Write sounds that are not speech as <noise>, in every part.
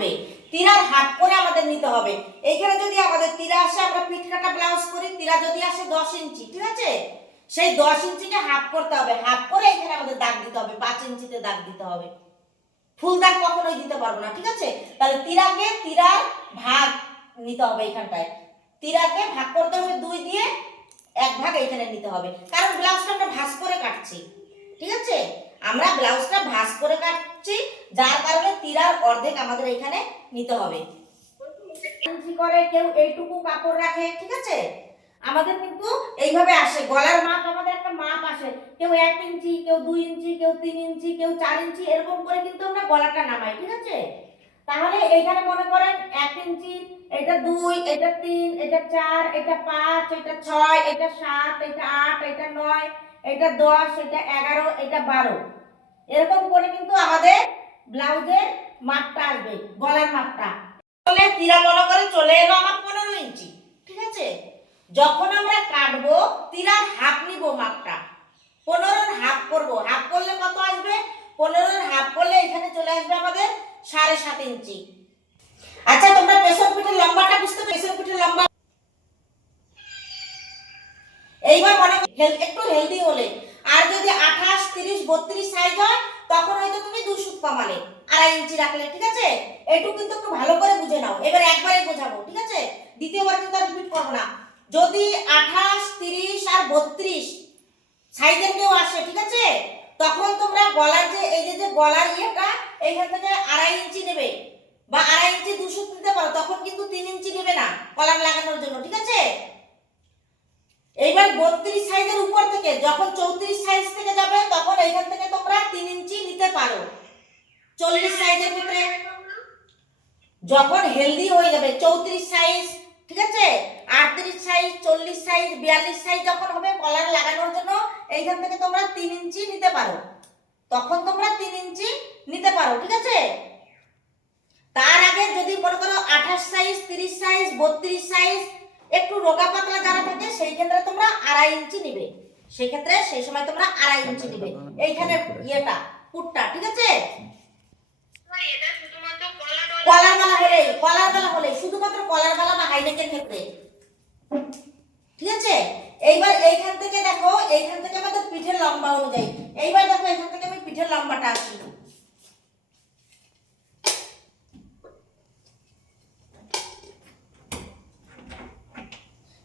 আসবে তিরার হাফ করে আমাদের নিতে হবে। এইখানে যদি আমাদের তিরা আসে, আমরা পিঠ কাটা ব্লাউজ করি, তিরা যদি আসে দশ ইঞ্চি, ঠিক আছে? সেই দশ ইঞ্চিকে হাফ করতে হবে। হাফ করে এখানে আমাদের দাগ দিতে হবে, পাঁচ ইঞ্চিতে দাগ দিতে হবে। ফুল দাগ কখনোই দিতে পারব না, ঠিক আছে? তাহলে তিরাকে তিরার ভাগ নিতে হবে এখানটায় তিরাকে ভাগ করতে হবে দুই দিয়ে, এক ভাগ এখানে নিতে হবে। কারণ ব্লাউজটা আমরা ভাঁজ করে কাটছি, ঠিক আছে? আমরা ব্লাউজটা ভাঁজ করে কাটছি যার কারণে তিরার অর্ধেক আমাদের এখানে নিতে হবে। করে কেউ এইটুকু কাপড় রাখে, ঠিক আছে? আমাদের কিন্তু এইভাবে আসে। গলার মাপ, আমাদের একটা মাপ আসে। কেউ এক ইঞ্চি, কেউ দুই ইঞ্চি, কেউ তিন ইঞ্চি, কেউ চার ইঞ্চি, এরকম করে কিন্তু আমরা গলাটা নামাই, ঠিক আছে? তাহলে এইখানে মনে করেন এক ইঞ্চি, এটা দুই, এটা তিন, এটা চার, এটা পাঁচ, এটা ছয়, এটা সাত, এটা আট, এটা নয়, এটা দশ, এটা এগারো, এটা বারো। এরকম করে কিন্তু আমাদের ব্লাউজের মাপটা আসবে, গলার মাপটা। চলে তিরা মনে করে চলে এলো আমার পনেরো ইঞ্চি, ঠিক আছে? যখন আমরা কাটবো, তিরার হাফ নিব মাপটা। পনেরোর হাফ করব। হাফ করলে কত আসবে? পনেরোর হাফ করলে এখানে চলে আসবে আমাদের সাড়ে সাত ইঞ্চি। আচ্ছা তোমরা পেছন পিঠের লম্বাটা বুঝতে পেছন পিঠের লম্বা এইবার মনে একটু হেলদি হলে আর যদি আঠাশ, তিরিশ, বত্রিশ সাইজ হয়, তখন হয়তো তুমি দু সুত কমালে, আড়াই ইঞ্চি রাখলে, ঠিক আছে? এটুকু কিন্তু একটু ভালো করে বুঝে নাও। এবার একবারে বোঝাবো, ঠিক আছে? দ্বিতীয়বার কিন্তু আর রিপিট করব না। যদি আঠাশ, তিরিশ আর বত্রিশ সাইজের কেউ আসে, ঠিক আছে? তখন তোমরা গলার যে, এই যে যে গলার ইয়েটা, এইখান থেকে আড়াই ইঞ্চি নেবে বা আড়াই ইঞ্চি দুশো নিতে পারো, তখন কিন্তু তিন ইঞ্চি নেবে না কলার লাগানোর জন্য, ঠিক আছে? এইবার বত্রিশ সাইজের উপর থেকে, যখন চৌত্রিশ সাইজ থেকে যাবে, তখন এইখান থেকে তোমরা তিন ইঞ্চি নিতে পারো। চল্লিশ সাইজের ভিতরে। যখন হেলদি হয়ে যাবে, চৌত্রিশ সাইজ ঠিক আছে? আটত্রিশ সাইজ চল্লিশ সাইজ বিয়াল্লিশ সাইজ যখন হবে কলার লাগানোর জন্য এইখান থেকে তোমরা তিন ইঞ্চি নিতে পারো। তখন তোমরা তিন ইঞ্চি নিতে পারো, ঠিক আছে? তার আগে যদি মনে করো আঠাশ সাইজ তিরিশ সাইজ বত্রিশ সাইজ একটু রোগা পাতলা যারা থাকে সেই ক্ষেত্রে তোমরা আড়াই ইঞ্চি নিবে। সেই ক্ষেত্রে সেই সময় তোমরা আড়াই ইঞ্চি নিবে। এইখানে ইয়েটা পুটটা ঠিক আছে? কলার বালা। হলে কলার বালা হলে শুধুমাত্র কলার বালা বা হাইনেকের ক্ষেত্রে। ঠিক আছে? এইবার এইখান থেকে দেখো এইখান থেকে আমাদের পিঠের লম্বা অনুযায়ী। এইবার দেখো এখান থেকে আমি পিঠের লম্বাটা আসি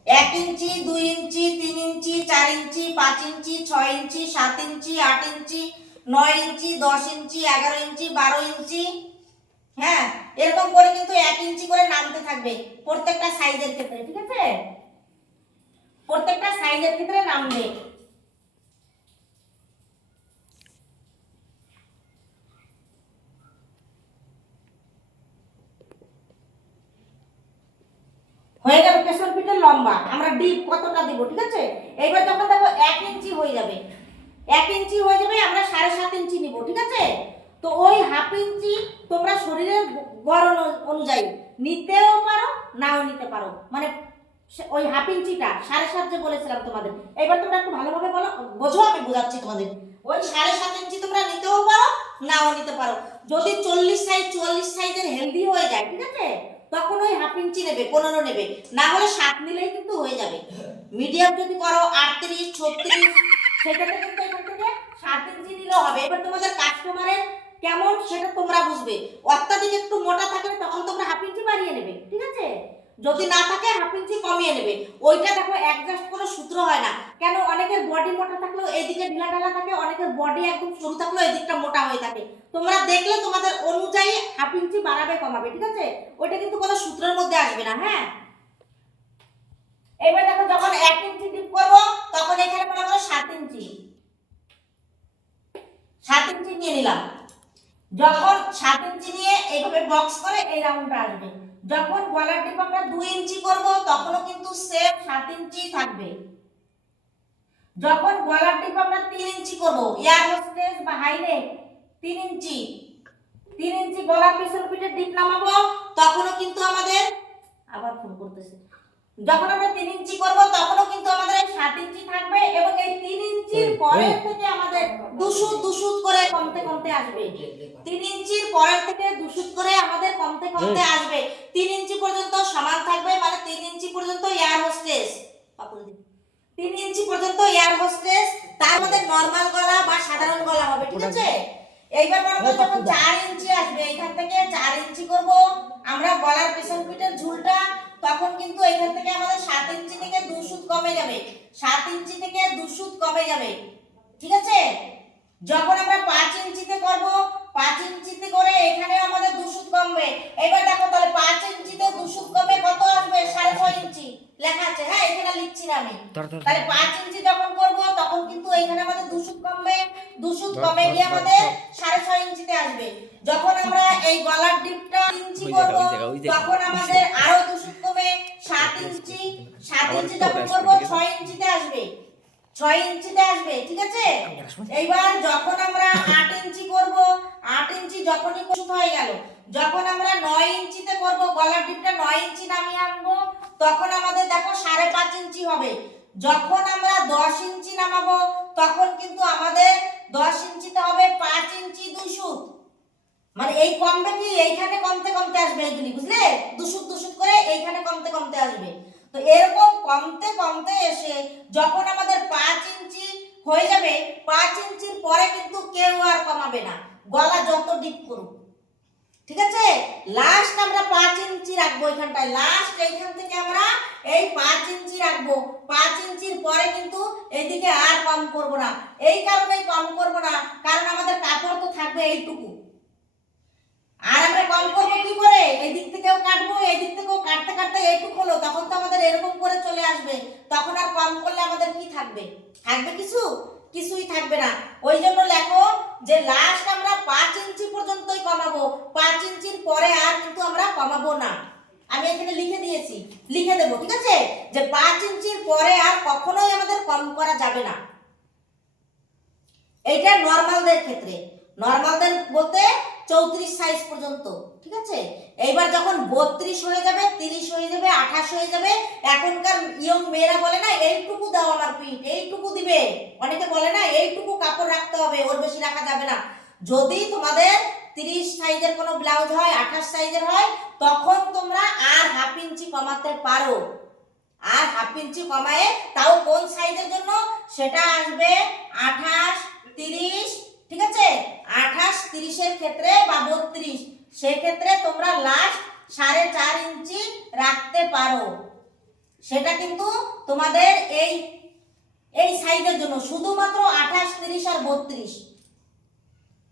এক ইঞ্চি, দুই ইঞ্চি, তিন ইঞ্চি, চার ইঞ্চি, পাঁচ ইঞ্চি, ছয় ইঞ্চি, সাত ইঞ্চি, আট ইঞ্চি, নয় ইঞ্চি, দশ ইঞ্চি, এগারো ইঞ্চি, বারো ইঞ্চি। হ্যাঁ এরকম করে কিন্তু এক ইঞ্চি করে নামতে থাকবে প্রত্যেকটা সাইজের ক্ষেত্রে, ঠিক আছে? প্রত্যেকটা সাইজের ক্ষেত্রে নামবে। হয়ে গেল লম্বা, আমরা ডিপ কতটা দিব, ঠিক আছে? এইবার যখন দেখো এক ইঞ্চি হয়ে যাবে, এক ইঞ্চি হয়ে যাবে, আমরা সাড়ে সাত ইঞ্চি নিব, ঠিক আছে? তো ওই হাফ ইঞ্চি তোমরা শরীরের অনু- অনুযায়ী নিতেও পারো, নাও নিতে পারো। মানে ওই হাফ ইঞ্চিটা, সাড়ে সাত যে বলেছিলাম তোমাদের, এবার তোমরা একটু ভালোভাবে বলো, বোঝো, আমি বোঝাচ্ছি তোমাদের। ওই সাড়ে সাত ইঞ্চি তোমরা নিতেও পারো, নাও নিতে পারো। যদি চল্লিশ সাইজ চুয়াল্লিশ সাইজের হেলদি হয়ে যায়, ঠিক আছে? তখন ওই হাফ ইঞ্চি নেবে, পনেরো নেবে। না হলে সাত নিলেই কিন্তু হয়ে যাবে। মিডিয়াম যদি করো আটত্রিশ, ছত্রিশ, সেটাতে কিন্তু এখান থেকে সাত ইঞ্চি নিলেও হবে। এবার তোমাদের কাস্টমারের কেমন সেটা তোমরা বুঝবে। অত্যাধিক একটু মোটা থাকলে তখন তোমরা হাফ ইঞ্চি বাড়িয়ে নেবে, ঠিক আছে? যদি না থাকে হাফ ইঞ্চি কমিয়ে নেবে। ওইটা দেখো অ্যাডজাস্ট কোনো সূত্র হয় না। কেন? অনেকের বডি মোটা থাকলেও এদিকে ঢিলা ঢালা থাকে, অনেকের বডি একদম সরু থাকলেও এদিকটা মোটা হয়ে থাকে। তোমরা দেখলে তোমাদের অনুযায়ী হাফ ইঞ্চি বাড়াবে, কমাবে, ঠিক আছে? ওইটা কিন্তু কোনো সূত্রের মধ্যে আসবে না হ্যাঁ? এবার দেখো, যখন এক ইঞ্চি ডিপ করব, তখন এখানে মনে করো সাত ইঞ্চি সাত ইঞ্চি নিয়ে নিলাম। যখন সাত ইঞ্চি নিয়ে এইভাবে বক্স করে এই রাউন্ডটা আসবে। যখন গলার ডিপ আমরা দুই ইঞ্চি করব, তখনও কিন্তু সেম সাত ইঞ্চি থাকবে। যখন গলার ডিপ আমরা তিন ইঞ্চি করব এয়ার হোস্টেস বা হাইনে তিন ইঞ্চি। তিন ইঞ্চি গলার পিছন পিঠে ডিপ নামাবো, তখনও কিন্তু আমাদের আবার ফোন করতেছে। যখন আমরা তিন ইঞ্চি করব তখনও কিন্তু আমাদের এই সাত ইঞ্চি থাকবে এবং এই তিন ইঞ্চির ওই। থেকে আমাদের দুশুত দুশুত করে কমতে কমতে আসবে। তিন ইঞ্চির পরের থেকে দুশুত করে আমাদের কমতে কমতে আসবে। তিন ইঞ্চি পর্যন্ত সমান থাকবে মানে তিন ইঞ্চি পর্যন্ত এয়ার হোস্টেস তিন ইঞ্চি পর্যন্ত এয়ার হোস্টেস তার মধ্যে নর্মাল গলা বা সাধারণ গলা হবে ঠিক আছে? এইবার মনে করো যখন চার ইঞ্চি আসবে এখান থেকে চার ইঞ্চি করব। আমরা গলার পেছন পিঠের ঝুলটা তখন কিন্তু এখান থেকে আমাদের সাত ইঞ্চি থেকে দু সুদ কমে যাবে। সাত ইঞ্চি থেকে দু সুদ কমে যাবে। ঠিক আছে? যখন আমরা পাঁচ ইঞ্চিতে করব, পাঁচ ইঞ্চিতে করে এখানে আমাদের দু সুদ কমবে। এবার দেখো তাহলে পাঁচ ইঞ্চিতে দু সুত কমে কত আসবে? সাড়ে ছয় ইঞ্চি। লেখা আছে হ্যাঁ এখানে লিখছি না আমি। তাহলে পাঁচ ইঞ্চি যখন করব তখন কিন্তু এখানে আমাদের দুশুত কমবে। দুশুত কমে গিয়ে আমাদের সাড়ে ছয় ইঞ্চিতে আসবে। যখন আমরা এই গলার ডিপটা ইঞ্চি করব। তখন আমাদের আরও দুশুত কমে সাত ইঞ্চি। সাত ইঞ্চি যখন করব ছয় ইঞ্চিতে আসবে। ছয় ইঞ্চিতে আসবে ঠিক আছে? এইবার যখন আমরা আট ইঞ্চি করব আট ইঞ্চি যখনই হয়ে গেল যখন আমরা নয় ইঞ্চিতে করব, গলার ডিপটা নয় ইঞ্চি নামিয়ে আনব, তখন আমাদের দেখো সাড়ে পাঁচ ইঞ্চি হবে। যখন আমরা দশ ইঞ্চি নামাবো, তখন কিন্তু আমাদের দশ ইঞ্চিতে হবে পাঁচ ইঞ্চি দুশুত মানে এই কমবে কি? এইখানে কমতে কমতে আসবে এগুলি বুঝলে? দুশুত দুশুত করে এইখানে কমতে কমতে আসবে। তো এরকম কমতে কমতে এসে যখন আমাদের পাঁচ ইঞ্চি হয়ে যাবে, পাঁচ ইঞ্চির পরে কিন্তু কেউ আর কমাবে না। গলা যত ডিপ করুক। ঠিক আছে? লাস্ট আমরা পাঁচ ইঞ্চি রাখব এখানটায়। লাস্ট এইখান থেকে আমরা এই পাঁচ ইঞ্চি রাখব। পাঁচ ইঞ্চির পরে কিন্তু এইদিকে আর কম করব না। এই কারণেই কম করব না, কারণ আমাদের কাপড় তো থাকবে এইটুকু। আর আমরা কম করব কি করে? এই দিক থেকেও কাটবো এই দিক থেকেও কাটতে কাটতে এইটুকু হলো। তখন তো আমাদের এরকম করে চলে আসবে। তখন আর কম করলে আমাদের কি থাকবে? থাকবে কিছু? কিছুই থাকবে না। ওই জন্য লেখো যে লাস্ট আমরা পাঁচ ইঞ্চি পর্যন্তই কমাবো। পাঁচ ইঞ্চির পরে আর কিন্তু আমরা কমাবো না। আমি এখানে লিখে দিয়েছি। লিখে দেবো, ঠিক আছে? যে পাঁচ ইঞ্চির পরে আর কখনোই আমাদের কম করা যাবে না। এইটা নর্মালদের ক্ষেত্রে। নর্মালদের বলতে চৌত্রিশ সাইজ পর্যন্ত, ঠিক আছে? এইবার যখন বত্রিশ হয়ে যাবে, তিরিশ হয়ে যাবে, আঠাশ হয়ে যাবে, এখনকার ইয়ং মেয়েরা বলে না, এইটুকু দাও আমার পিঠ, এইটুকু দিবে। অনেকে বলে না, এইটুকু কাপড় রাখতে হবে, ওর বেশি রাখা যাবে না। যদি তোমাদের তিরিশ সাইজের কোনো ব্লাউজ হয়, আঠাশ সাইজের হয়, তখন তোমরা আর হাফ ইঞ্চি কমাতে পারো। আর হাফ ইঞ্চি কমায়ে তাও কোন সাইজের জন্য? সেটা আসবে আঠাশ, তিরিশ ঠিক আছে? আঠাশ তিরিশের ক্ষেত্রে বা বত্রিশ সেক্ষেত্রে তোমরা লাস্ট সাড়ে চার ইঞ্চি রাখতে পারো। সেটা কিন্তু তোমাদের এই এই সাইজের জন্য। শুধুমাত্র আঠাশ, তিরিশ আর বত্রিশ।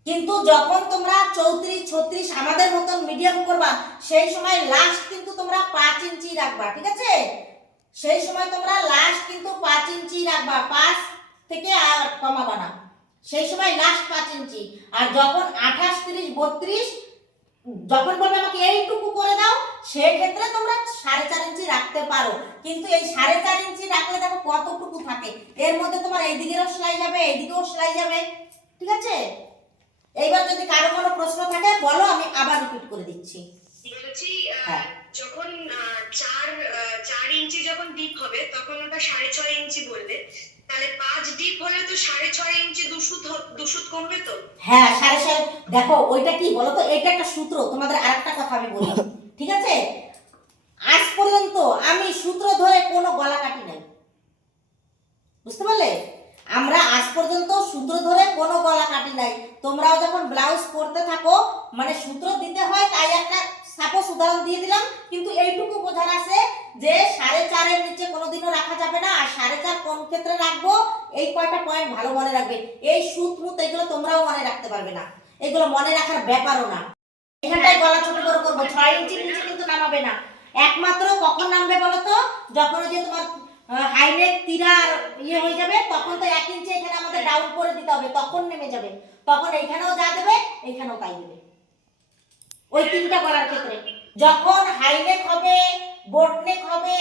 কিন্তু যখন তোমরা চৌত্রিশ, ছত্রিশ আমাদের মতন মিডিয়াম করবা, সেই সময় লাস্ট কিন্তু তোমরা পাঁচ ইঞ্চি রাখবা, ঠিক আছে? সেই সময় তোমরা লাস্ট কিন্তু পাঁচ ইঞ্চি রাখবা, পাঁচ থেকে আর কমাবা না। সেই সময় লাস্ট পাঁচ ইঞ্চি। আর যখন আঠাশ তিরিশ বত্রিশ যখন বলবে আমাকে এইটুকু করে দাও সেক্ষেত্রে তোমরা সাড়ে চার ইঞ্চি রাখতে পারো। কিন্তু এই সাড়ে চার ইঞ্চি রাখলে দেখো কতটুকু থাকে। এর মধ্যে তোমার এইদিকেরও সেলাই যাবে এইদিকেও সেলাই যাবে ঠিক আছে? এইবার যদি কারও কোনো প্রশ্ন থাকে বলো আমি আবার রিপিট করে দিচ্ছি। হ্যাঁ। যখন চার চার ইঞ্চি যখন ডিপ হবে তখন ওটা সাড়ে ছয় ইঞ্চি বললে। তাহলে পাঁচ ডিপ হলে তো সাড়ে ছয় ইঞ্চি দুশুত হ- দুশুত কমবে তো? হ্যাঁ সাড়ে ছয় দেখো ওইটা কি বলতো? এটা একটা সূত্র তোমাদের আরেকটা কথা আমি বলি। <laughs> ঠিক আছে? আজ পর্যন্ত আমি সূত্র ধরে কোনো গলা কাটি নাই। বুঝতে পারলে? আমরা আজ পর্যন্ত সূত্র ধরে কোনো গলা কাটি নাই। তোমরাও যখন ব্লাউজ পরতে থাকো মানে সূত্র দিতে হয় তাই একটা সাপোজ উদাহরণ দিয়ে দিলাম, কিন্তু এইটুকু বোঝার আছে যে সাড়ে চারের নিচে কোনোদিনও রাখা যাবে না, আর সাড়ে চার কোন ক্ষেত্রে রাখব? এই কয়টা পয়েন্ট ভালো মনে রাখবে। এই সুত মুত এগুলো তোমরাও মনে রাখতে পারবে না। এগুলো মনে রাখার ব্যাপারও না। এখানটায় গলা ছোট করে করব। ছয় ইঞ্চি নিচে কিন্তু নামাবে না। একমাত্র কখন নামবে বলো তো? যখন যে তোমার হাইনেক তিরার ইয়ে হয়ে যাবে, তখন তো এক ইঞ্চি এখানে আমাদের ডাউন করে দিতে হবে। তখন নেমে যাবে। তখন এইখানেও যা দেবে, এইখানেও তাই দেবে। ওই তিনটা গলার ক্ষেত্রে। যখন হাইনেক হবে বোটনেক হবে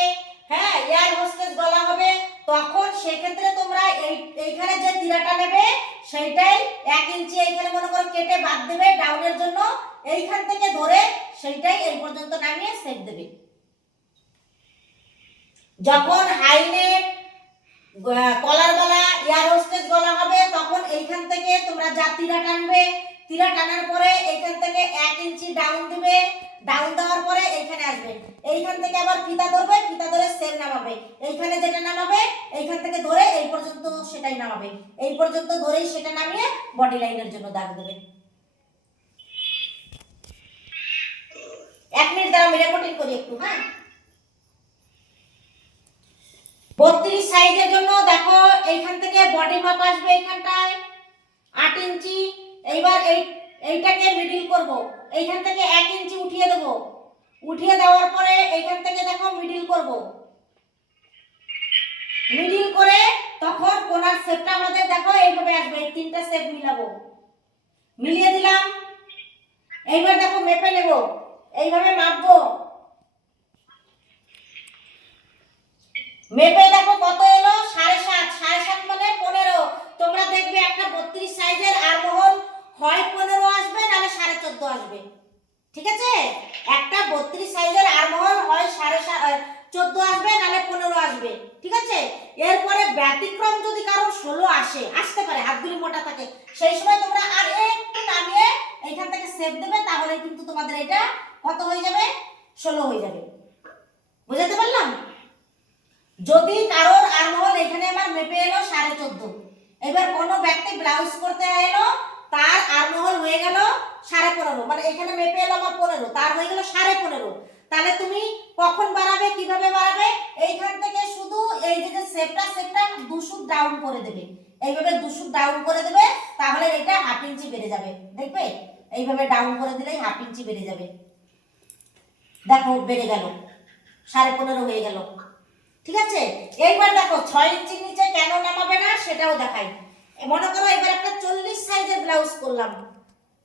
হ্যাঁ এয়ার হোস্টেস গলা হবে, তখন সেক্ষেত্রে তোমরা এই, এইখানে যে তিরাটা নেবে, সেইটাই এক ইঞ্চি এইখানে মনে করো কেটে বাদ দেবে ডাউনের জন্য এইখান থেকে ধরে সেইটাই এই পর্যন্ত নামিয়ে সেট দেবে। যখন হাইনেক কলার গলা এয়ার হোস্টেস গলা হবে, তখন এইখান থেকে তোমরা যা তীরা টানবে তীরা টানার পরে এইখান থেকে এক ইঞ্চি ডাউন দিবে ডাউন দেওয়ার পরে এইখানে আসবে। এইখান থেকে আবার ফিতা ধরবে, ফিতা ধরে সেল নামাবে। এইখানে যেটা নামাবে, এইখান থেকে ধরে এই পর্যন্ত সেটাই নামাবে। এই পর্যন্ত ধরেই সেটা নামিয়ে বডি লাইনের জন্য দাগ দেবে। এক মিনিট দ্বারা আমি রেকর্ডিং করি একটু হ্যাঁ? বত্রিশ সাইজের জন্য দেখো, এইখান থেকে বডি মাপ আসবে এইখানটায়। আট ইঞ্চি এইবার এই, এইটাকে মিডিল করব। এইখান থেকে এক ইঞ্চি উঠিয়ে দেব। উঠিয়ে দেওয়ার পরে এইখান থেকে দেখো মিডিল করব। মিডিল করে তখন কোনার শেপটা আমাদের দেখো এইভাবে আসবে। এই তিনটা শেপ মিলাবো। মিলিয়ে দিলাম। এইবার দেখো মেপে নেব। এইভাবে মাপবো। মেপে দেখো কত এলো? সাড়ে সাত। সাড়ে সাত মানে পনেরো। তোমরা দেখবে একটা বত্রিশ সাইজের আরমহল হয় পনেরো আসবে, নাহলে সাড়ে চোদ্দ আসবে। ঠিক আছে? একটা বত্রিশ সাইজের আরমহল হয় সাড়ে চোদ্দ আসবে, নাহলে পনেরো আসবে। ঠিক আছে? এরপরে ব্যতিক্রম যদি কারও ষোলো আসে, আসতে পারে, হাতগুলি মোটা থাকে, সেই সময় তোমরা আর একটু নামিয়ে এইখান থেকে সেভ দেবে তাহলে কিন্তু তোমাদের এটা কত হয়ে যাবে? ষোলো হয়ে যাবে। বুঝাতে পারলাম? যদি কারোর আরমহল এখানে আমার মেপে এলো সাড়ে চোদ্দ। এবার কোনো ব্যক্তি ব্লাউজ করতে এলো, তার আরমহল হয়ে গেল সাড়ে পনেরো। মানে এখানে মেপে এলো আমার পনেরো, তার হয়ে গেল সাড়ে পনেরো। তাহলে তুমি কখন বাড়াবে, কীভাবে বাড়াবে? এইখান থেকে শুধু এই যে সেপটা সেপটা দুশো ডাউন করে দেবে। এইভাবে দুশো ডাউন করে দেবে, তাহলে এটা হাফ ইঞ্চি বেড়ে যাবে। দেখবে? এইভাবে ডাউন করে দিলেই হাফ ইঞ্চি বেড়ে যাবে। দেখো, বেড়ে গেল। সাড়ে পনেরো হয়ে গেল। ঠিক আছে? এইবার দেখো, ছয় ইঞ্চির নিচে কেন নামাবে না সেটাও দেখাই। মনে করো এবার একটা চল্লিশ সাইজের ব্লাউজ করলাম।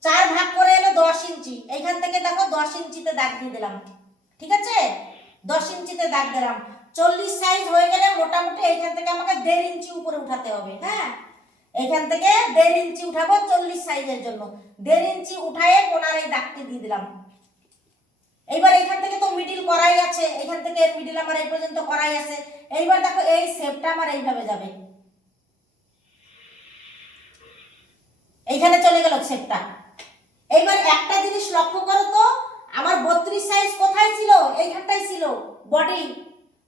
চার ভাগ করে এলো দশ ইঞ্চি। এইখান থেকে দেখো দশ ইঞ্চিতে দাগ দিয়ে দিলাম। ঠিক আছে? দশ ইঞ্চিতে দাগ দিলাম। চল্লিশ সাইজ হয়ে গেলে মোটামুটি এইখান থেকে আমাকে দেড় ইঞ্চি উপরে উঠাতে হবে হ্যাঁ? এইখান থেকে দেড় ইঞ্চি উঠাবো চল্লিশ সাইজের জন্য। দেড় ইঞ্চি উঠায়ে কোনার এই দাগটি দিয়ে দিলাম। এইবার এখান থেকে তো মিডিল করাই আছে, এখান থেকে মিডিল আমার এই পর্যন্ত করাই আছে। এইবার দেখো, এই শেপটা আমার এইভাবে যাবে। এইখানে চলে গেল শেপটা এইবার একটা জিনিস লক্ষ্য করো তো, আমার বত্রিশ সাইজ কোথায় ছিল? এইখানটাই ছিল। বডি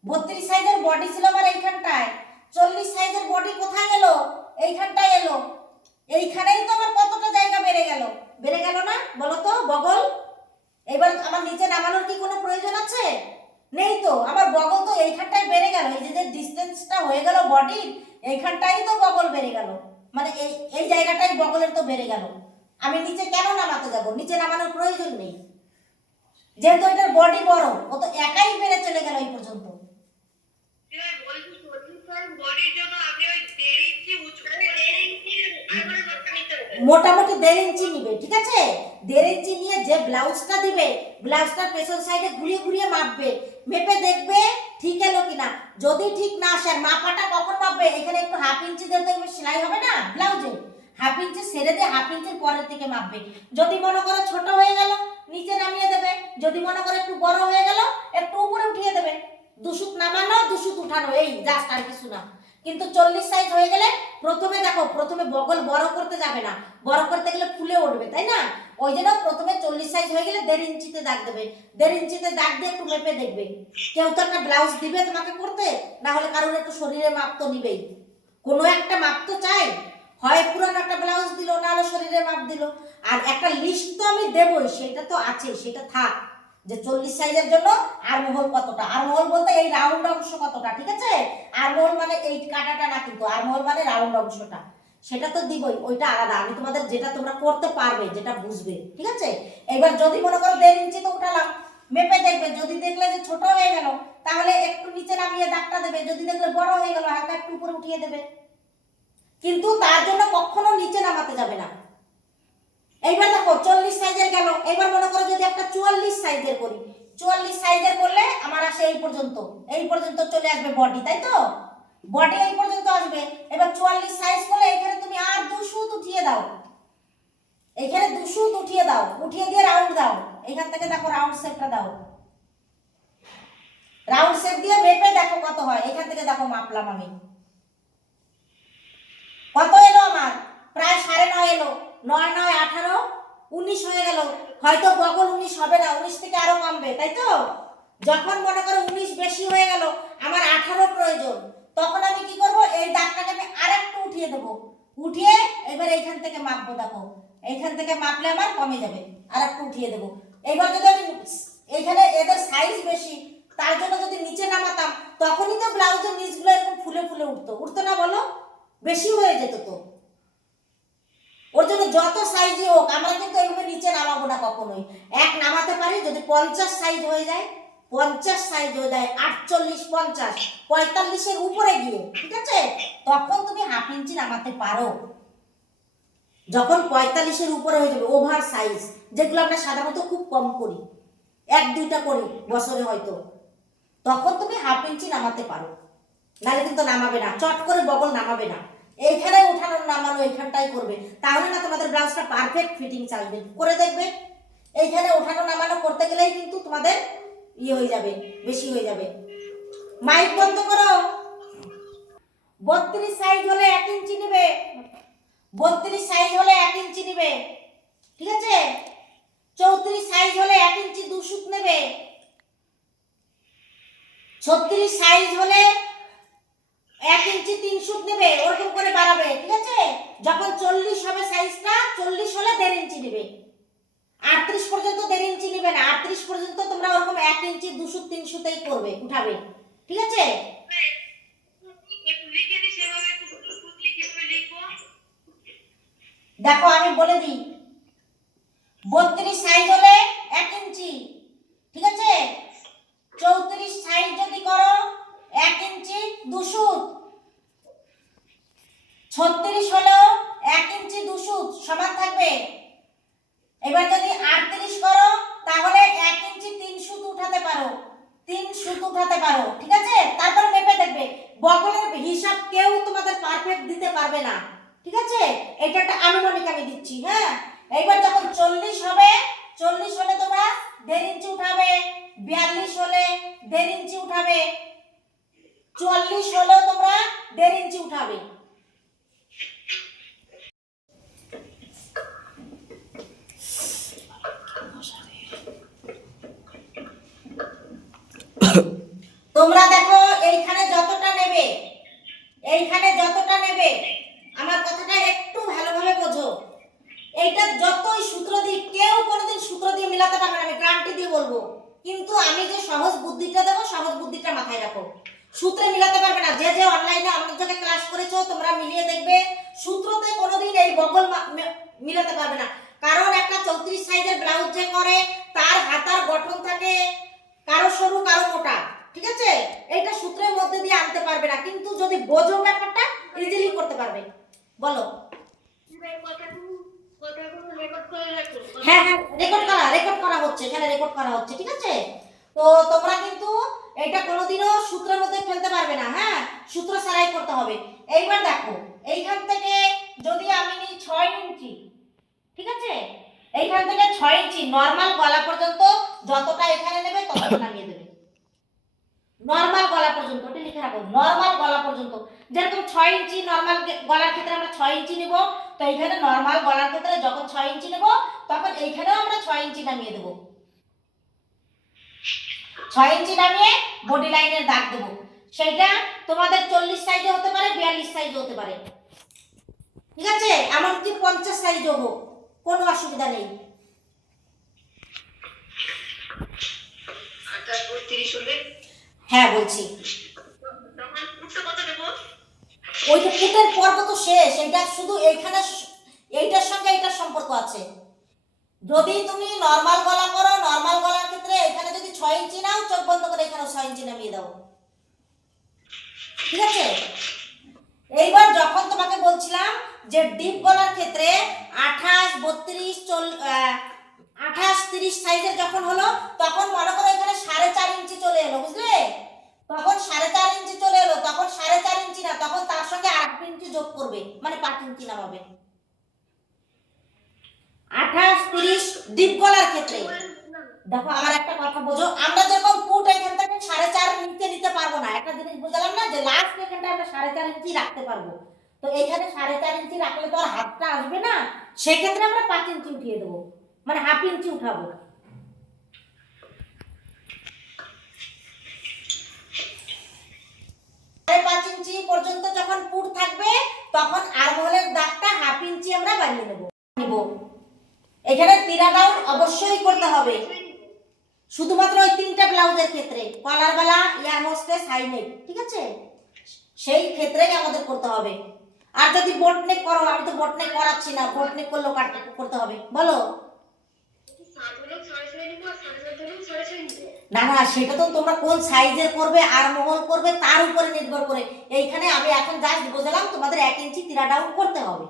বত্রিশ সাইজের বডি ছিল আমার এইখানটায়। চল্লিশ সাইজের বডি কোথায় গেল? এইখানটায় এলো। এইখানেই তো আমার কতটা জায়গা বেড়ে গেল। বেড়ে গেল না? বলো তো, বগল। এবার আমার নিচে নামানোর কি কোনো প্রয়োজন আছে? নেই তো, আমার বগল তো এইখানটাই বেড়ে গেল, এই যে যে ডিস্টেন্সটা হয়ে গেল বডির এইখানটাই তো বগল বেড়ে গেল। মানে এই এই জায়গাটাই বগলের তো বেড়ে গেল। আমি নিচে কেন নামাতে যাব? নিচে নামানোর প্রয়োজন নেই। যেহেতু এটার বডি বড়, ও তো একাই বেড়ে চলে গেল এই পর্যন্ত। বডির জন্য আমি ওই দেড় ইঞ্চি উঁচু করে দেড় ইঞ্চি আরমহলের মাপটা নিতে হবে মোটামুটি দেড় ইঞ্চি নিবে, ঠিক আছে? দেড় ইঞ্চি নিয়ে যে ব্লাউজটা দিবে ব্লাউজটার পেছন সাইডে ঘুরিয়ে ঘুরিয়ে মাপবে। মেপে দেখবে ঠিক এলো কিনা। যদি ঠিক না আসে মাপাটা কখন মাপবে? এখানে একটু হাফ ইঞ্চি দিয়ে তো সেলাই হবে না ব্লাউজে? হাফ ইঞ্চি ছেড়ে দিয়ে হাফ ইঞ্চির পরের দিকে মাপবে। যদি মনে করো ছোট হয়ে গেল, নিচে নামিয়ে দেবে। যদি মনে করো একটু বড় হয়ে গেল, একটু উপরে উঠিয়ে দেবে। দুশুত নামানো দুশুত উঠানো, এই জাস্ট আর কিছু না। কিন্তু চল্লিশ সাইজ হয়ে গেলে প্রথমে দেখো, প্রথমে বগল বড় করতে যাবে না। বড় করতে গেলে ফুলে উঠবে, তাই না? ওই জন্য প্রথমে চল্লিশ সাইজ হয়ে গেলে দেড় ইঞ্চিতে দাগ দেবে। দেড় ইঞ্চিতে দাগ দিয়ে একটু মেপে দেখবে। কেউ তো একটা ব্লাউজ দিবে তোমাকে করতে না হলে কারোর একটু শরীরে মাপ তো নিবেই। কোনো একটা মাপ তো চাই। হয় পুরানো একটা ব্লাউজ দিল, না হলে শরীরের মাপ দিল। আর একটা লিস্ট তো আমি দেবই, সেটা তো আছে, সেটা থাক। যে চল্লিশ সাইজের জন্য আরমহল কতটা? আরমহল বলতে এই রাউন্ড অংশ কতটা, ঠিক আছে? আরমহল মানে এই কাটাটা না কিন্তু আরমহল মানে রাউন্ড অংশটা। সেটা তো দিবই, ওইটা আলাদা। আমি তোমাদের যেটা তোমরা করতে পারবে, যেটা বুঝবে, ঠিক আছে? এবার যদি মনে করো দেড় ইঞ্চি তো উঠালাম, মেপে দেখবে, যদি দেখলে যে ছোট হয়ে গেল, তাহলে একটু নিচে নামিয়ে দাগটা দেবে, যদি দেখলে বড় হয়ে গেল, হালকা একটু উপরে উঠিয়ে দেবে। কিন্তু তার জন্য কখনো নিচে নামাতে যাবে না। এইবার দেখো, চল্লিশ সাইজের গেল। এবার মনে করো যদি একটা চুয়াল্লিশ সাইজের করি। চুয়াল্লিশ সাইজের করলে আমার আসে এই পর্যন্ত। এই পর্যন্ত চলে আসবে বডি তাই তো? বডি এই পর্যন্ত আসবে। এবার চুয়াল্লিশ সাইজ করলে এখানে তুমি আর দুশুত উঠিয়ে দাও। এখানে দুশুত উঠিয়ে দাও। উঠিয়ে দিয়ে রাউন্ড দাও। এখান থেকে দেখো রাউন্ড শেপটা দাও। রাউন্ড শেপ দিয়ে মেপে দেখো কত হয়। এখান থেকে দেখো মাপলাম আমি। কত এলো আমার? প্রায় সাড়ে নয় এলো। নয় নয় আঠারো, উনিশ হয়ে গেল। হয়তো বগল উনিশ হবে না, উনিশ থেকে আরও কমবে, তাই তো? যখন মনে করো উনিশ বেশি হয়ে গেল, আমার আঠারো প্রয়োজন, তখন আমি কি করব? এই দাগটাকে আমি আরেকটু উঠিয়ে দেবো। উঠিয়ে এবার এইখান থেকে মাপবো, দেখো। এইখান থেকে মাপলে আমার কমে যাবে আর একটু উঠিয়ে দেবো। এবার যদি আমি এইখানে এদের সাইজ বেশি, তার জন্য যদি নিচে নামাতাম, তখনই তো ব্লাউজের নিচগুলো এরকম ফুলে ফুলে উঠতো। উঠতো না বলো? বেশি হয়ে যেত তো। ওর জন্য যত সাইজই হোক, আমরা কিন্তু এইভাবে নিচে নামাবো না কখনোই। এক নামাতে পারি, যদি পঞ্চাশ সাইজ হয়ে যায়, পঞ্চাশ সাইজ হয়ে যায়, আটচল্লিশ, পঞ্চাশ, পঁয়তাল্লিশের উপরে গিয়ে, ঠিক আছে? তখন তুমি হাফ ইঞ্চি নামাতে পারো। যখন পঁয়তাল্লিশের উপরে হয়ে যাবে ওভার সাইজ যেগুলো আমরা সাধারণত খুব কম করি, এক, দুইটা করি বছরে হয়তো, তখন তুমি হাফ ইঞ্চি নামাতে পারো। নাহলে কিন্তু নামাবে না, চট করে বগল নামাবে না। এইখানে উঠানো নামানো এইখানটাই করবে। তাহলে না তোমাদের ব্লাউজটা পারফেক্ট ফিটিং আসবে করে দেখবে। এইখানে ওঠানো নামানো করতে গেলেই কিন্তু তোমাদের ইয়ে হয়ে যাবে, বেশি হয়ে যাবে। মাইক বন্ধ করো। বত্রিশ সাইজ হলে এক ইঞ্চি নেবে। বত্রিশ সাইজ হলে এক ইঞ্চি নেবে। ঠিক আছে? চৌত্রিশ সাইজ হলে এক ইঞ্চি দু সুত নেবে। ছত্রিশ সাইজ হলে এক ইঞ্চি তিন সুত নেবে, ওরকম করে বাড়াবে, ঠিক আছে? যখন চল্লিশ হবে সাইজটা চল্লিশ হলে দেড় ইঞ্চি নেবে। আটত্রিশ পর্যন্ত দেড় ইঞ্চি নেবে না, আটত্রিশ পর্যন্ত তোমরা ওরকম এক ইঞ্চি দুশো তিন সুতেই করবে, উঠাবে, ঠিক আছে? দেখো, আমি বলে দিই, বত্রিশ সাইজ হলে এক ইঞ্চি, ঠিক আছে? চৌত্রিশ সাইজ যদি করো এক ইঞ্চি দুশুত ছত্রিশ হলো এক ইঞ্চি দুশুত সমান থাকবে। এবার যদি আটত্রিশ করো, তাহলে এক ইঞ্চি তিন সুত উঠাতে পারো। তিন সুত উঠাতে পারো, ঠিক আছে? তারপরে মেপে দেখবে। বগলের হিসাব কেউ তোমাদের পারফেক্ট দিতে পারবে না, ঠিক আছে? এটা একটা আনুমানিক আমি দিচ্ছি হ্যাঁ? এইবার যখন চল্লিশ হবে, চল্লিশ হলে তোমরা দেড় ইঞ্চি উঠাবে, বিয়াল্লিশ হলে দেড় ইঞ্চি উঠাবে চল্লিশ হলেও তোমরা দেড় ইঞ্চি উঠাবে। তোমরা দেখো, এইখানে যতটা নেবে, এইখানে যতটা নেবে, আমার কথাটা একটু ভালোভাবে বোঝো। এইটা যতই সূত্র দিই কেউ কোনোদিন সূত্র দিয়ে মিলাতে পারবে না, আমি গ্রান্টি দিয়ে বলব। কিন্তু আমি যে সহজ বুদ্ধিটা দেবো সহজ বুদ্ধিটা মাথায় রাখো সূত্রে মিলাতে পারবে না। যে যে অনলাইনে অনেক জায়গায় ক্লাস করেছ, তোমরা মিলিয়ে দেখবে, সূত্রতে কোনোদিন এই বগল মিলাতে পারবে না। কারণ একটা চৌত্রিশ সাইজের ব্লাউজ যে করে, তার হাতার গঠন থাকে কারও সরু, কারও মোটা, ঠিক আছে? এইটা সূত্রের মধ্যে দিয়ে আনতে পারবে না। কিন্তু যদি বোঝো ব্যাপারটা ইজিলি করতে পারবে। বলো। হ্যাঁ হ্যাঁ রেকর্ড করা রেকর্ড করা হচ্ছে, এখানে রেকর্ড করা হচ্ছে, ঠিক আছে? তো তোমরা কিন্তু এটা কোনোদিনও সূত্রের মধ্যে ফেলতে পারবে না হ্যাঁ? সূত্র সারাই করতে হবে। এইবার দেখো, এইখান থেকে যদি আমি নিই ছয় ইঞ্চি, ঠিক আছে? এইখান থেকে ছয় ইঞ্চি নর্মাল গলা পর্যন্ত যতটা এখানে নেবে ততটা নামিয়ে দেবে। নর্মাল গলা পর্যন্ত ওটা লিখে রাখো নর্মাল গলা পর্যন্ত। যেরকম ছয় ইঞ্চি নর্মাল গলার ক্ষেত্রে আমরা ছয় ইঞ্চি নেব, তো এইখানে নর্মাল গলার ক্ষেত্রে যখন ছয় ইঞ্চি নেব, তখন এইখানেও আমরা ছয় ইঞ্চি নামিয়ে দেবো। ছয় ইঞ্চি নামিয়ে বডি লাইনের দাগ দেবো। সেইটা তোমাদের চল্লিশ সাইজে হতে পারে বিয়াল্লিশ সাইজে হতে পারে। ঠিক আছে? এমনকি পঞ্চাশ সাইজও হোক কোনো অসুবিধা নেই। হ্যাঁ বলছি। দেবো ওইটা পুটের পর্ব তো শেষ এটা শুধু এইখানে এইটার সঙ্গে এইটার সম্পর্ক আছে। যদি তুমি নর্মাল গলা করো নর্মাল গলার ক্ষেত্রে এখানে যদি ছয় ইঞ্চি নাও, চোখ বন্ধ করে এখানে ছয় ইঞ্চি নামিয়ে দাও। ঠিক আছে? এইবার যখন তোমাকে বলছিলাম যে ডিপ গলার ক্ষেত্রে আঠাশ, বত্রিশ, চল আঠাশ, তিরিশ সাইজের যখন হলো, তখন মনে করো এখানে সাড়ে চার ইঞ্চি চলে এলো, বুঝলে? তখন সাড়ে চার ইঞ্চি চলে এলো, তখন সাড়ে চার ইঞ্চি না, তখন তার সঙ্গে আট ইঞ্চি যোগ করবে মানে পাঁচ ইঞ্চি নামাবে। আঠাশ, তিরিশ ডিপ গলার ক্ষেত্রে। দেখো, আমার একটা কথা বোঝো, আমরা যখন পুট এখান থেকে সাড়ে চার বাড়াবো না। একটা জিনিস বুঝলাম না যে লাস্ট এখানটা আমরা সাড়ে চার ইঞ্চি রাখতে পারব। তো এখানে সাড়ে চার ইঞ্চি রাখলে তো আর হাতটা আসবে না। সেক্ষেত্রে আমরা পাঁচ ইঞ্চি উঠিয়ে দেবো। মানে হাফ ইঞ্চি উঠাবো। পাঁচ ইঞ্চি পর্যন্ত যখন পুর থাকবে, তখন আরমহলের দাগটা হাফ ইঞ্চি আমরা বাড়িয়ে নেব। নিব। এখানে তিরা ডাউন অবশ্যই করতে হবে। শুধুমাত্র ওই তিনটা ব্লাউজের ক্ষেত্রে কলার বেলা ইয়ার হোস্টেস হাই নেক ঠিক আছে? সেই ক্ষেত্রেই আমাদের করতে হবে। আর যদি বোট নেক করো, আমি তো বোট নেক করাচ্ছি না বোট নেক করলেও করতে হবে? বলো। না না, সেটা তো তোমরা কোন সাইজের করবে আর মহল করবে তার উপরে নির্ভর করে। এইখানে আমি এখন জাস্ট বুঝলাম তোমাদের এক ইঞ্চি তিরা ডাউন করতে হবে।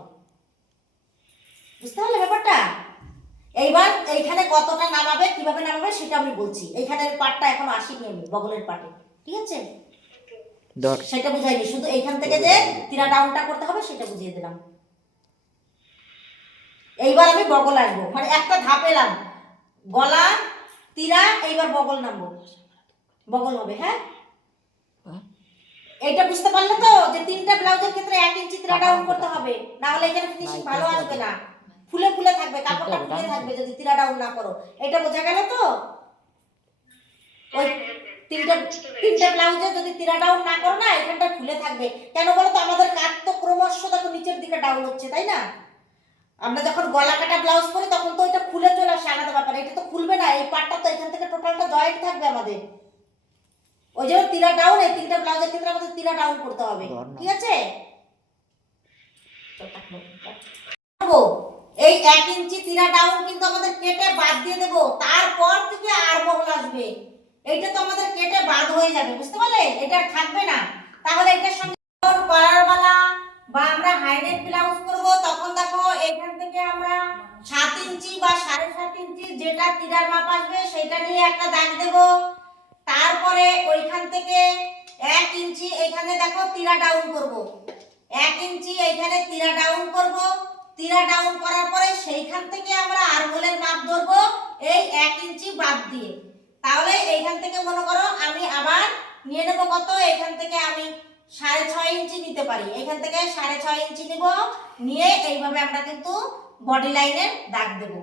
বুঝতে পারলে ব্যাপারটা? এইবার এইখানে কতটা নামাবে কীভাবে নামাবে সেটা আমি বলছি। এইখানের পাটটা এখন আসিনি আমি বগলের পাটে ঠিক আছে? সেটা বুঝাইনি শুধু এইখান থেকে যে তিরা ডাউনটা করতে হবে সেটা বুঝিয়ে দিলাম। এইবার আমি বগল আসব মানে একটা ধাপ এলাম। গলা তিরা এইবার বগল নামবো। বগল হবে হ্যাঁ? এইটা বুঝতে পারলে তো যে তিনটা ব্লাউজের ক্ষেত্রে এক ইঞ্চি তিরা ডাউন করতে হবে না হলে এখানে ফিনিশিং ভালো আসবে না। ফুলে ফুলে থাকবে কাপড়টা ফুলে থাকবে যদি তিরা ডাউন না করো। এটা বোঝা গেল তো? ওই তিনটা তিনটা ব্লাউজে যদি তিরা ডাউন না করো না এখানটা ফুলে থাকবে। কেন বলো তো? আমাদের কাট তো ক্রমশ দেখো নিচের দিকে ডাউন হচ্ছে তাই না? আমরা যখন গলা কাটা ব্লাউজ করি তখন তো এটা খুলে চলে আসে আলাদা ব্যাপার। এটা তো খুলবে না এই পার্টটা তো এখান থেকে টোটালটা জয়েন্ট থাকবে আমাদের। ওই জন্য তিরা ডাউন এই তিনটা ব্লাউজের ক্ষেত্রে আমাদের তিরা ডাউন করতে হবে। ঠিক আছে। এই এক ইঞ্চি তিরা ডাউন কিন্তু আমাদের কেটে বাদ দিয়ে দেবো। তারপর থেকে আর বহল আসবে। এইটা তো আমাদের কেটে বাদ হয়ে যাবে, বুঝতে পারলে? এটা থাকবে না। তাহলে এটার সঙ্গে কলার বালা বা আমরা হাইনেক ব্লাউজ করব তখন দেখো এখান থেকে আমরা সাত ইঞ্চি বা সাড়ে সাত ইঞ্চি যেটা তিরার মাপ আসবে সেটা নিয়ে একটা দাগ দেব। তারপরে ওইখান থেকে এক ইঞ্চি এখানে দেখো তিরা ডাউন করব। এক ইঞ্চি এখানে তিরা ডাউন করব। তিরা ডাউন করার পরে সেইখান থেকে আমরা আরমোলের মাপ ধরবো এই এক ইঞ্চি বাদ দিয়ে। তাহলে এইখান থেকে মনে করো আমি আবার নিয়ে নেব কত? এখান থেকে আমি সাড়ে ছয় ইঞ্চি নিতে পারি। এখান থেকে সাড়ে ছয় ইঞ্চি নিব। নিয়ে এইভাবে আমরা কিন্তু বডি লাইনের দাগ দেব।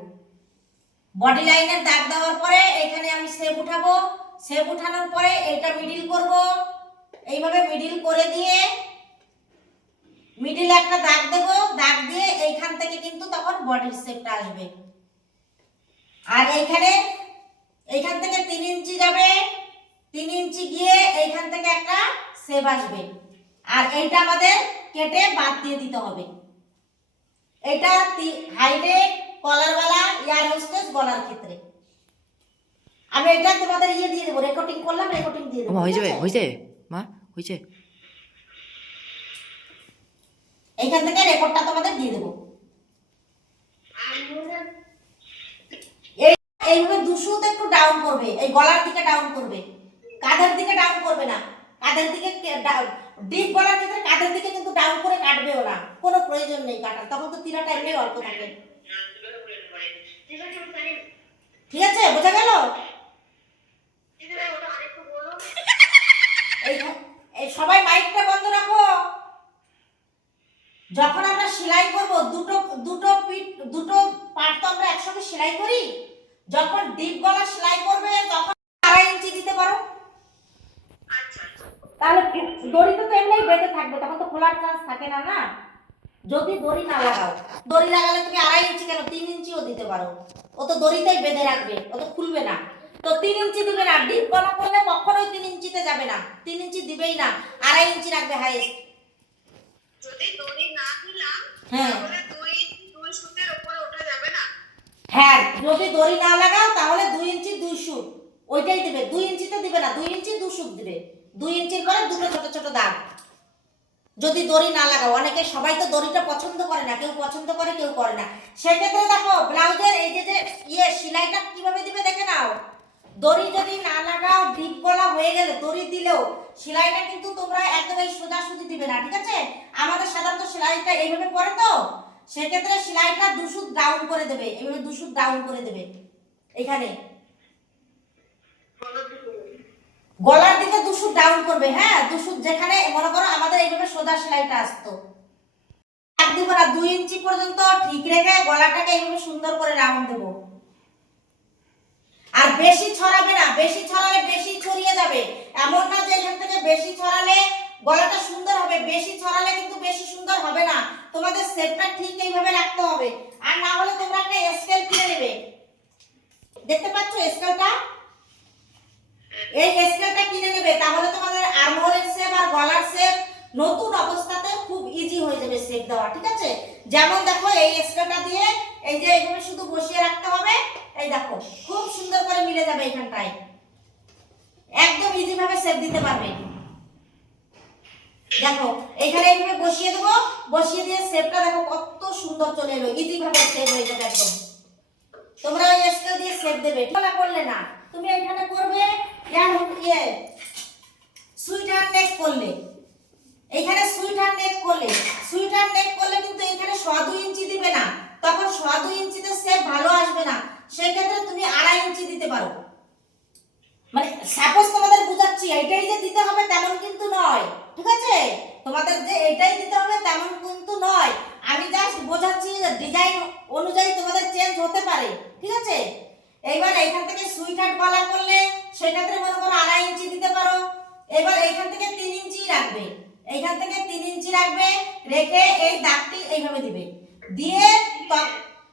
বডি লাইনের দাগ দেওয়ার পরে এখানে আমি সেপ উঠাবো। সেপ উঠানোর পরে এটা মিডিল করব। এইভাবে মিডিল করে দিয়ে মিডিলে একটা দাগ দেব দাগ দিয়ে এইখান থেকে কিন্তু তখন বডির শেপটা আসবে। আর এইখানে এইখান থেকে তিন ইঞ্চি যাবে তিন ইঞ্চি গিয়ে এইখান থেকে একটা সেভ আসবে। আর এইটা আমাদের কেটে বাদ দিয়ে দিতে হবে। এটা হাইডে কলারওয়ালা ইয়ার হোস্টেস গলার ক্ষেত্রে। আমি এটা তোমাদের ইয়ে দিয়ে দেবো রেকর্ডিং করলাম রেকর্ডিং দিয়ে দেবো হয়ে যাবে মা হয়েছে। এইখান থেকে রেকর্ডটা তোমাদের দিয়ে দেবো। এইভাবে দুশোতে একটু ডাউন করবে এই গলার দিকে ডাউন করবে। কাঁধের দিকে ডাউন করবে না। কাঁধের দিকে ডিপ গলার ক্ষেত্রে কাঁধের দিকে কিন্তু ডাউন করে কাটবেও না। কোনো প্রয়োজন নেই কাটার তখন তো তিরাটা এমনি অল্প থাকে। ঠিক আছে বোঝা গেল? এই সবাই মাইকটা বন্ধ রাখো। যখন আমরা সেলাই করব দুটো দুটো পিঠ দুটো পার্ট তো আমরা একসঙ্গে সেলাই করি? যখন ডিপ গলা সেলাই করবে তখন আড়াই ইঞ্চি দিতে পারো। আচ্ছা আচ্ছা। তাহলে দড়িতে তো এমনি বেঁধে থাকবে তখন তো খোলার চান্স থাকে না না? যদি দড়ি না লাগাও দড়ি লাগালে তুমি আড়াই ইঞ্চি কেন? তিন ইঞ্চিও দিতে পারো। ও তো দড়িতেই বেঁধে রাখবে ও তো খুলবে না। তো তিন ইঞ্চি দিবে না ডিপ গলা করলে কখনোই তিন ইঞ্চিতে যাবে না। তিন ইঞ্চি দিবেই না আড়াই ইঞ্চি রাখবে হাইয়েস্ট যদি দড়ি না দিলাম হ্যাঁ। তাহলে দুই দুই সুতের উপরে ওঠা যাবে না। হ্যাঁ যদি দড়ি না লাগাও তাহলে দুই ইঞ্চি দুই সুত। ওইটাই দিবে। দুই ইঞ্চিতে দিবে না দুই ইঞ্চি দু সুত দিবে। দুই ইঞ্চির পরে দুটো ছোট ছোট দাগ। যদি দড়ি না লাগাও অনেকে সবাই তো দড়িটা পছন্দ করে না কেউ পছন্দ করে কেউ করে না। সেক্ষেত্রে দেখো ব্লাউজের এই যে যে ইয়ে সেলাইটা কীভাবে দিবে দেখে নাও। দড়ি যদি না লাগাও ডিপ গলা হয়ে গেলে দড়ি দিলেও সেলাইটা কিন্তু তোমরা একদম এই সোজাসুজি দিবে না, ঠিক আছে? আমাদের সাধারণত সেলাইটা এইভাবে পরে তো? সেক্ষেত্রে সেলাইটা দুশুদ ডাউন করে দেবে, এইভাবে দুশুদ ডাউন করে দেবে, এখানে। গলার দিকে দুশো ডাউন করবে হ্যাঁ? দুশো যেখানে, মনে করো আমাদের এইভাবে সোজা সেলাইটা আসতো। এক দিব না দুই ইঞ্চি পর্যন্ত ঠিক রেখে গলাটাকে এইভাবে সুন্দর করে রাউন্ড দেবো। আর বেশি ছড়াবে না, বেশি ছড়ালে বেশি ছড়িয়ে যাবে। এমন না যে এখান থেকে বেশি ছড়ালে গলাটা সুন্দর হবে, বেশি ছড়ালে কিন্তু বেশি সুন্দর হবে না। তোমাদের সেটটা ঠিক এইভাবে রাখতে হবে। আর না হলে তোমরা একটা স্কেল কিনে নেবে। দেখতে পাচ্ছ স্কেলটা এই স্কেলটা কিনে নেবে, তাহলে তোমাদের আর্মহোলের শেপ আর গলার শেপ নতুন অবস্থাতে খুব ইজি হয়ে যাবে শেপ দেওয়া, ঠিক আছে? যেমন দেখো এই স্কেলটা দিয়ে, এই যে এইভাবে শুধু বসিয়ে রাখতে হবে, এই দেখো, খুব সুন্দর করে মিলে যাবে এখানটায়। একদম ইজি ভাবে শেপ দিতে পারবে। দেখো, এখানে এইভাবে বসিয়ে দেবো, বসিয়ে দিয়ে শেপটা দেখো কত সুন্দর চলে এলো ইজি ভাবে শেপ হয়ে যাবে একদম। তোমরা ওই স্কেল দিয়ে শেপ দেবে করলে না। তুমি এখানে করবে ইয়ে সুইটার নেক করলে এখানে সুইটার নেক করলে সুইটার নেক করলে কিন্তু এখানে সোয়া দুই ইঞ্চি দিবে না তখন সোয়া দুই ইঞ্চিতে শেপ ভালো আসবে না সেক্ষেত্রে তুমি আড়াই ইঞ্চি দিতে পারো মানে সাপোজ তোমাদের বুঝাচ্ছি এটাই যে দিতে হবে তেমন কিন্তু নয় ঠিক আছে তোমাদের যে এটাই দিতে হবে তেমন কিন্তু নয় আমি জাস্ট বোঝাচ্ছি ডিজাইন অনুযায়ী তোমাদের চেঞ্জ হতে পারে ঠিক আছে এইবার এইখান থেকে সুইট হার্ট গলা করলে সেক্ষেত্রে মনে করো আড়াই ইঞ্চি দিতে পারো এবার এইখান থেকে তিন ইঞ্চি রাখবে এইখান থেকে তিন ইঞ্চি রাখবে রেখে এই দাগটি এইভাবে দিবে দিয়ে ত-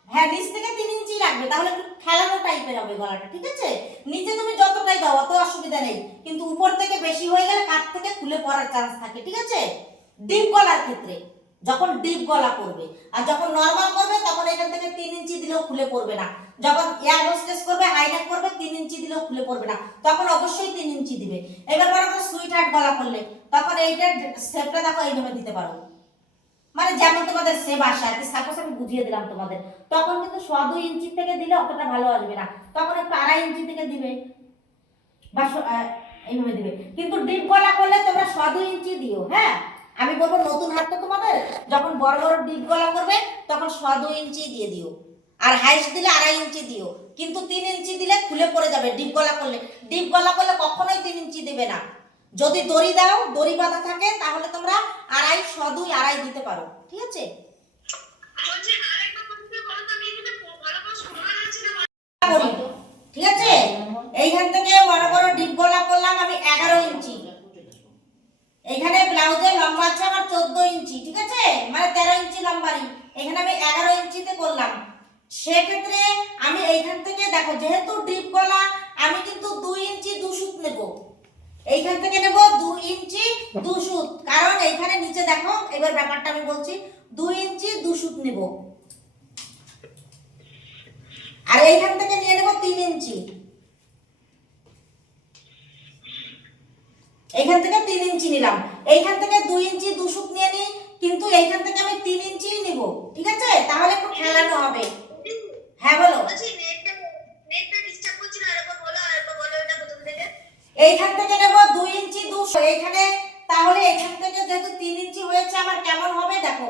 হ্যাঁ নিচ থেকে তিন ইঞ্চি রাখবে তাহলে একটু খেলানো টাইপের হবে গলাটা ঠিক আছে নিচে তুমি যতটাই দাও অত অসুবিধা নেই কিন্তু উপর থেকে বেশি হয়ে গেলে কাঠ থেকে খুলে পড়ার চান্স থাকে ঠিক আছে ডিপ গলার ক্ষেত্রে যখন ডিপ গলা করবে আর যখন নর্মাল করবে তখন এখান থেকে তিন ইঞ্চি দিলেও খুলে পড়বে না। যখন এয়ার হোস্টেস করবে হাইনেক করবে, তিন ইঞ্চি দিলেও খুলে পড়বে না। তখন অবশ্যই তিন ইঞ্চি দিবে। এবার মনে করো সুইট হার্ট গলা করলে, তখন এইটার শেপটা দেখো এইভাবে দিতে পারো। মানে যেমন তোমাদের সেব আসে আর কি সাপোজ আমি বুঝিয়ে দিলাম তোমাদের। তখন কিন্তু সোয়া দুই ইঞ্চি থেকে দিলে অতটা ভালো আসবে না। তখন একটু আড়াই ইঞ্চি থেকে দিবে। বা এইভাবে দিবে। কিন্তু ডিপ গলা করলে তোমরা সোয়া দুই ইঞ্চি দিও হ্যাঁ? আমি বলব নতুন হাত তো তোমাদের, যখন বড় বড় ডিপ গলা করবে, তখন সোয়া দুই ইঞ্চি দিয়ে দিও। আর হাইস দিলে আড়াই ইঞ্চি দিও। কিন্তু তিন ইঞ্চি দিলে খুলে পড়ে যাবে ডিপ গলা করলে। ডিপ গলা করলে কখনোই তিন ইঞ্চি দেবে না। যদি দড়ি দাও দড়ি বাঁধা থাকে তাহলে তোমরা আড়াই ছ দুই আড়াই দিতে পারো। ঠিক আছে? ঠিক আছে? এইখান থেকে বড় বড় ডিপ গলা করলাম আমি এগারো ইঞ্চি। এখানে ব্লাউজের লম্বা আছে আমার চোদ্দ ইঞ্চি। ঠিক আছে? মানে তেরো ইঞ্চি লম্বারই। এখানে আমি এগারো ইঞ্চিতে করলাম। সেক্ষেত্রে আমি এইখান থেকে দেখো, যেহেতু ডিপ গলা, আমি কিন্তু দুই ইঞ্চি দু সুত নেব। এইখান থেকে নেব দুই ইঞ্চি দু সুত। কারণ এইখানে নিচে দেখো, এবার ব্যাপারটা আমি বলছি দুই ইঞ্চি দু সুত নেব। আর এইখান থেকে নিয়ে নেব তিন ইঞ্চি। এইখান থেকে তিন ইঞ্চি নিলাম। এইখান থেকে দুই ইঞ্চি দু সুত নিয়ে নিই কিন্তু এইখান থেকে আমি তিন ইঞ্চি নিব। ঠিক আছে? তাহলে একটু খেলানো হবে। হ্যাঁ বলো। এইখান থেকে নেব দুই ইঞ্চি দুশো। এইখানে তাহলে এখান থেকে যেহেতু তিন ইঞ্চি হয়েছে আমার কেমন হবে দেখো।